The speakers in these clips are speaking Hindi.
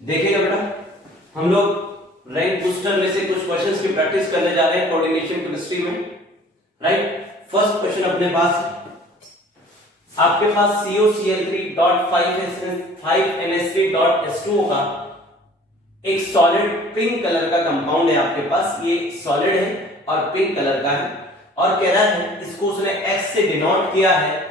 देखिएगा बेटा, हम लोग रैंक बूस्टर में से कुछ क्वेश्चंस की प्रैक्टिस करने जा रहे हैं कोऑर्डिनेशन केमिस्ट्री में, राइट। फर्स्ट क्वेश्चन अपने पास, आपके पास COCl3.5NH3.S2 का एक सॉलिड पिंक कलर का कंपाउंड है आपके पास। ये सॉलिड है और पिंक कलर का है, और कह रहा है इसको उसने X से डिनोट किया है।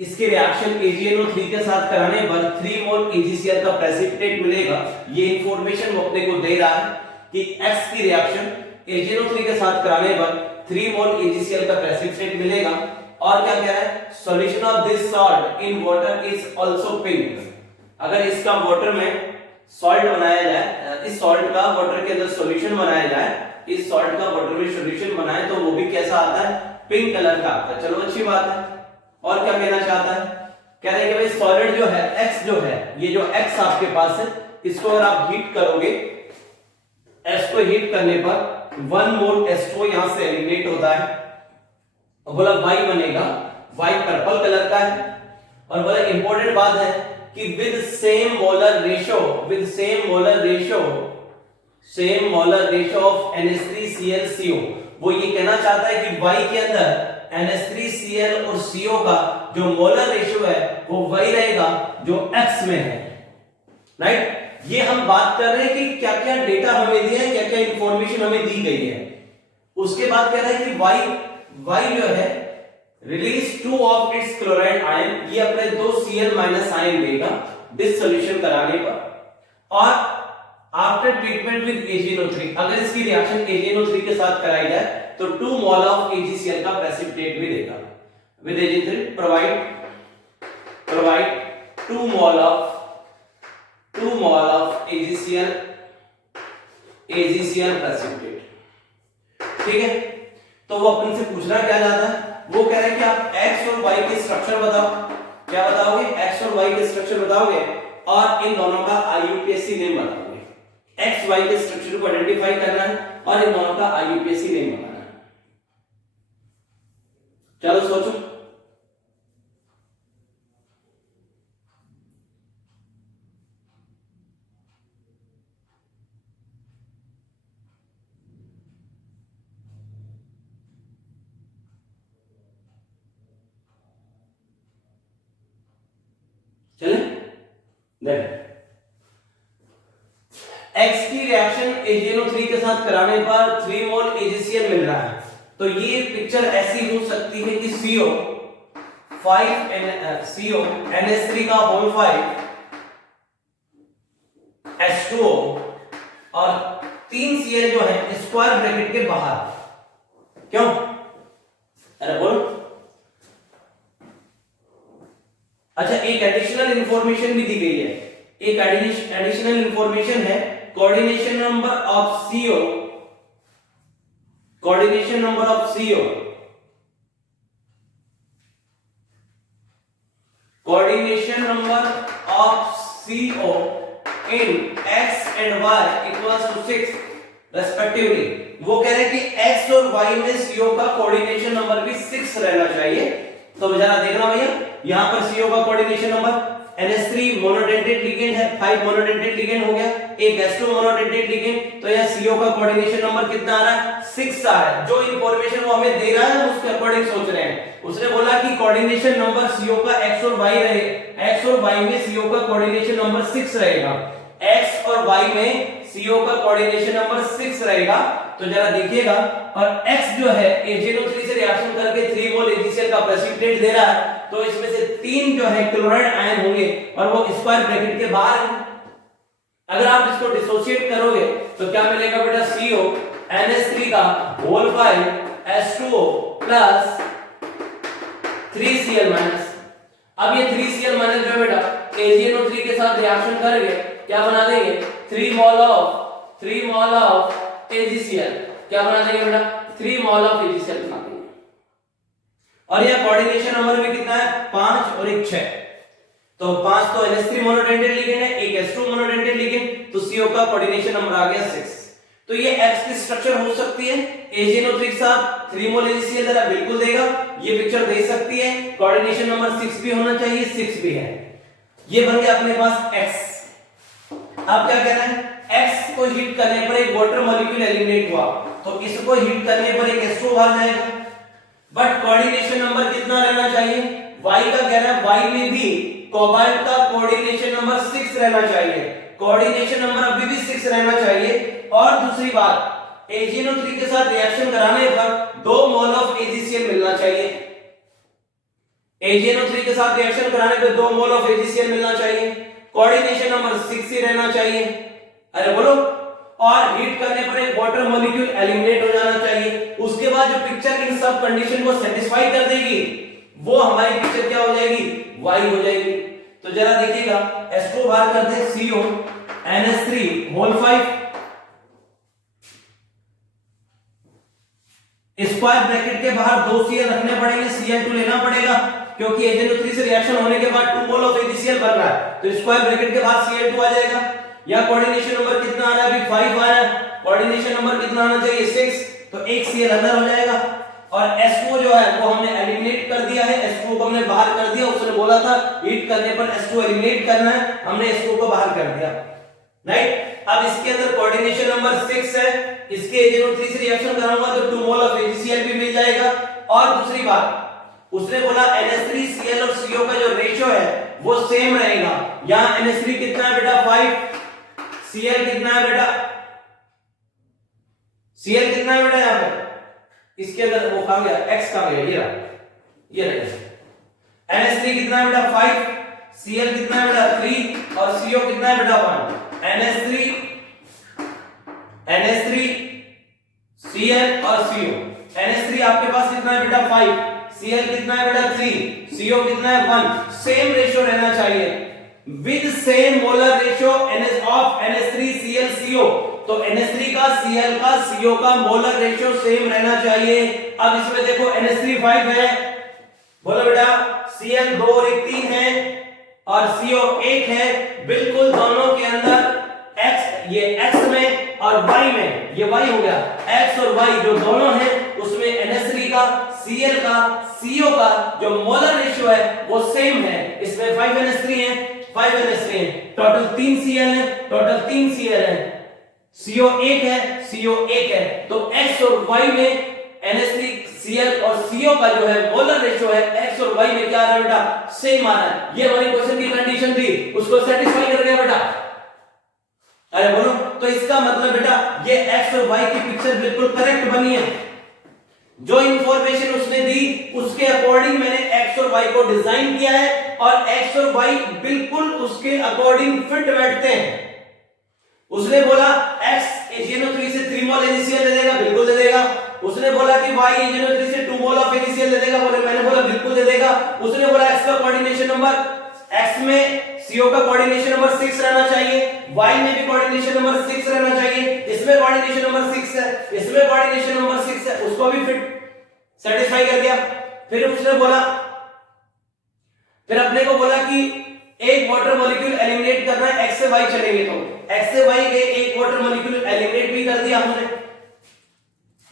इसके रिएक्शन AgNO3 के साथ कराने पर 3 मोल AgCl का प्रेसिपिटेट मिलेगा। ये इंफॉर्मेशन वो अपने को दे रहा है कि X की रिएक्शन AgNO3 के साथ कराने पर 3 मोल AgCl का प्रेसिपिटेट मिलेगा। और क्या कह रहा है, solution of this salt in water is also pink. अगर इसका वाटर में सॉल्ट बनाया जाए, इस सॉल्ट का वाटर के अंदर सॉल्यूशन बनाया जाए, इस सॉल्ट का वाटर में सॉल्यूशन बनाए तो वो भी कैसा आता है, पिंक कलर का आता है। चलो अच्छी बात है। और क्या कहना चाहता है, कह रहे हैं कि भाई सॉलिड जो है X जो है, ये जो X आपके पास है, इसको अगर आप हीट करोगे, S को हीट करने पर 1 मोल H2 यहां से एलिमिनेट होता है, और बोला Y बनेगा, Y पर्पल कलर का है। और बोला इंपॉर्टेंट बात है कि with same molar ratio of NH3Cl CO, वो ये कहना चाहता है कि Y के अंदर NH3Cl और CO का जो मोलर रेशियो है वो वही रहेगा जो X में है, राइट। ये हम बात कर रहे हैं कि क्या क्या डेटा हमें दिया है, क्या क्या इंफॉर्मेशन हमें दी गई है। उसके बाद कह रहा है कि Y जो है release 2 of its chloride ion, ये अपने 2 Cl माइनस आयन देगा डिसोल्यूशन कराने पर। और आफ्टर ट्रीटमेंट विद AgNO3, अगर इसकी रिएक्शन AgNO3 के साथ कराई जाए तो 2 मोल ऑफ AgCl का प्रेसिपिटेट भी देगा। With AgNO3 provide 2 mole of AgCl precipitate, ठीक है। तो वो अपन से पूछना क्या चाहता है, वो कह रहा है कि आप X और Y के स्ट्रक्चर बताओ। क्या बताओगे, X और Y के स्ट्रक्चर बताओगे और इन दोनों का IUPAC नेम बताओगे। X Y के स्ट्रक्चर को आइडेंटिफाई करना है और इन दोनों का IUPAC नेम बताना है। चलो सोचो। चले देख, X की रिएक्शन AgNO3 के साथ कराने पर 3 मोल AgCl मिल रहा है। तो ये पिक्चर ऐसी हो सकती है कि CO NH3 का होल 5 H2O और 3 Cl जो है स्क्वायर ब्रैकेट के बाहर। क्यों, अरे बोल। अच्छा, एक एडिशनल इंफॉर्मेशन भी दी गई है। एक एडिशनल इंफॉर्मेशन है coordination number of CO, coordination number of CO in X and Y equals to 6 respectively. वो कह रहे हैं कि X और Y में CO का कोऑर्डिनेशन नंबर भी 6 रहना चाहिए। तो जरा देखना भैया, यहां पर CO का coordination number NH3 monodentate ligand है, 5 मोनोडेंटेट लिगेंड हो गया, एक H2 मोनोडेंटेट लिगेंड, तो यह CO का कोऑर्डिनेशन नंबर कितना आ रहा है, 6 आ रहा है। जो इंफॉर्मेशन वो हमें दे रहा है उसके अकॉर्डिंग सोच रहे हैं। उसने बोला कि कोऑर्डिनेशन नंबर CO का X और Y रहे, X और Y में CO का कोऑर्डिनेशन नंबर 6 रहेगा। X और Y में CO का कोऑर्डिनेशन नंबर 6 रहेगा। तो जरा देखिएगा, और X जो है AgNO3 से रिएक्शन करके 3 मोल AgCl का प्रेसिपिटेट दे रहा है, तो इसमें से 3 जो है क्लोराइड आयन होंगे और वो स्क्वायर ब्रैकेट के बाहर है। अगर आप इसको डिसोसिएट करोगे तो क्या मिलेगा बेटा, CO NH3 का whole 5 H2O plus 3Cl minus. अब ये 3Cl माइनस जो है बेटा AgNO3 के साथ रिएक्शन करके क्या बना देंगे, 3 मोल ऑफ AgCl। क्या बना देंगे बेटा, 3 मोल ऑफ AgCl बना देंगे। और यह कोऑर्डिनेशन नंबर भी कितना है, 5 और एक 6। तो 5 तो NH3 मोनोडेंटेट लिगेंड है, एक H2 मोनोडेंटेट लिगेंड, तो CO का कोऑर्डिनेशन नंबर आ गया 6। तो ये X की स्ट्रक्चर हो सकती है, AgNO3 के साथ 3 मोल AgCl जरा बिल्कुल देगा, ये पिक्चर दे सकती है। कोऑर्डिनेशन नंबर 6 भी होना चाहिए, 6 भी है। ये बन गया अपने पास X। आप क्या कह रहे हैं, X को हीट करने पर एक वाटर मॉलिक्यूल एलिमिनेट हुआ, तो इसको हीट करने पर एक H2O बाहर जाएगा, बट कोऑर्डिनेशन नंबर कितना रहना चाहिए, Y का कह रहा है Y में भी कोबाल्ट का कोऑर्डिनेशन नंबर 6 रहना चाहिए, कोऑर्डिनेशन नंबर अभी भी 6 रहना चाहिए। और दूसरी बात, AgNO3 के साथ रिएक्शन कराने पर 2 मोल ऑफ AgCl मिलना चाहिए, AgNO3 के साथ रिएक्शन कराने पे 2 मोल ऑफ AgCl मिलना चाहिए, कोऑर्डिनेशन नंबर 6 ही रहना चाहिए। अरे बोलो, और हीट करने पर एक वाटर मॉलिक्यूल एलिमिनेट हो जाना चाहिए। उसके बाद जो पिक्चर इन सब कंडीशन को सेटिस्फाई कर देगी वो हमारी पिक्चर क्या हो जाएगी, Y हो जाएगी। तो जरा देखिएगा, H2 बाहर करते हैं, CO NH3 whole 5 square bracket के बाहर 2 Cl रखने पड़ेंगे, Cl2 लेना पड़ेगा क्योंकि AgNO3 से रिएक्शन होने के बाद 2 मोल ऑफ AgCl बन रहा है, तो स्क्वायर ब्रैकेट के बाद Cl2 आ जाएगा। या कोऑर्डिनेशन नंबर कितना आ रहा है, अभी 5 आ रहा है, कोऑर्डिनेशन नंबर कितना आना चाहिए, 6, तो एक Cl अंदर हो जाएगा। और H2O जो है वो हमने एलिमिनेट कर दिया है, H2O को हमने बाहर कर दिया, उसने बोला था हीट करने पर H2O एलिमिनेट करना है, हमने H2O को बाहर कर दिया, राइट। अब इसके अंदर कोऑर्डिनेशन नंबर 6 है, इसके AgNO3 से रिएक्शन कराऊंगा तो 2 मोल ऑफ AgCl भी मिल जाएगा। और दूसरी बात, उसने बोला NH3Cl और CO का जो रेशियो है वो सेम रहेगा। यहां NH3 कितना है बेटा, 5, Cl कितना है बेटा, Cl कितना है बेटा, यहां पर इसके अंदर वो कहां गया, X कहां गया, ये रहा। NH3 कितना है बेटा, 5, Cl कितना है बेटा, 3, और CO कितना है बेटा, 1। NH3 Cl और CO, NH3 आपके पास कितना है बेटा, 5, Cl कितना है बेटा, 3, CO कितना है, 1। सेम रेशियो रहना चाहिए, with same molar ratio of NH3Cl CO, तो NH3 का Cl का CO का मोलर रेशियो सेम रहना चाहिए। अब इसमें देखो NH3 5 है, बोलो बेटा, Cl 2 और 1 3 है और CO 1 है, बिल्कुल दोनों के अंदर X, ये X में और Y में, ये Y हो गया, X और Y जो दोनों हैं उसमें NH3 का Cl का CO का जो मोलर रेशियो है वो सेम है। इसमें 5 NH3 है, 5 NH3 है, टोटल 3 Cl है, टोटल 3 Cl है, CO 1 है, CO 1 है, तो X और Y में NH3 Cl और CO का जो है मोलर रेशियो है X और Y में क्या आ रहा है बेटा, सेम आ रहा है। ये हमारी क्वेश्चन की कंडीशन थी, उसको सेटिस्फाई कर गया बेटा। अरे बोलो, तो इसका मतलब बेटा ये X और Y की पिक्चर बिल्कुल करेक्ट बनी है। जो इंफॉर्मेशन उसने दी उसके अकॉर्डिंग मैंने X और Y को डिजाइन किया है और X और Y बिल्कुल उसके अकॉर्डिंग फिट बैठते हैं। उसने बोला X AgNO3 से 3 मोल AgCl दे देगा, बिल्कुल दे देगा। उसने बोला कि Y AgNO3 से 2 मोल ऑफ AgCl दे देगा, मैंने बोला बिल्कुल दे देगा। उसने बोला X का कोऑर्डिनेशन नंबर, X में CO का कोऑर्डिनेशन नंबर 6 रहना चाहिए, Y में भी कोऑर्डिनेशन नंबर 6 रहना चाहिए, इसमें कोऑर्डिनेशन नंबर 6 है, इसमें कोऑर्डिनेशन नंबर 6 है, उसको भी फिट सेटिस्फाई कर दिया। फिर उसने बोला, फिर अपने को बोला कि एक वाटर मॉलिक्यूल एलिमिनेट करना है, X से Y चलेंगे तो X से Y गए, एक वाटर मॉलिक्यूल एलिमिनेट भी कर दिया हमने,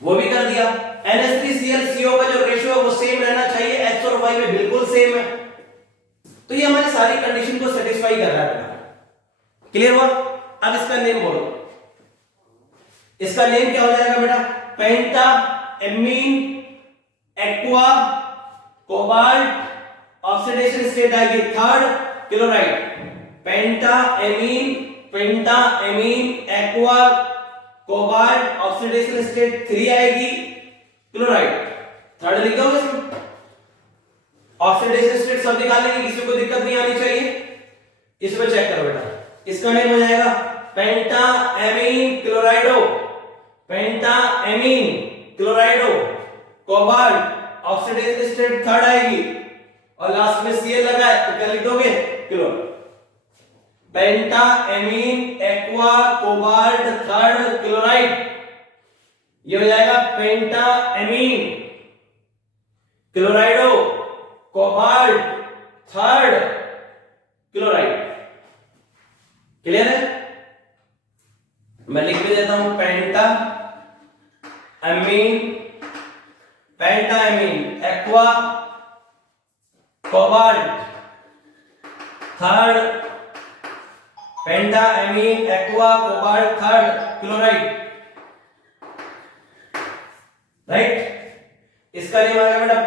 वो भी कर दिया। NH3Cl CO का जो रेशियो है वो सेम रहना चाहिए, X और Y में बिल्कुल सेम है। तो ये हमारी सारी कंडीशन को सेटिस्फाई कर रहा है। क्लियर हुआ? अब इसका नेम बोलो, इसका नेम क्या हो जाएगा बेटा, penta ammine aqua cobalt, oxidation state आएगी 3rd chloride, penta ammine aqua cobalt, oxidation state 3 आएगी, क्लोराइड 3rd लिख दोगे इसमें। ऑक्सीडेशन स्टेट सब निकालेंगे, किसी को दिक्कत नहीं आनी चाहिए। इसमें चेक करो बेटा, इसका नेम हो जाएगा पेंटा एमीन क्लोराइडो, पेंटा ammine chlorido cobalt, oxidation state 3rd आएगी और लास्ट में Cl लगा है तो क्या लिख दोगे, क्लो। Penta ammine aqua cobalt 3rd chloride, ये हो जाएगा penta ammine chlorido cobalt 3rd chloride. Clear है? मैं लिख भी देता हूं, penta ammine aqua cobalt 3rd pentaammine aqua cobalt third chloride, right. इसका नेम आ गया बेटा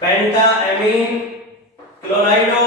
पेंटाएमीन क्लोराइडो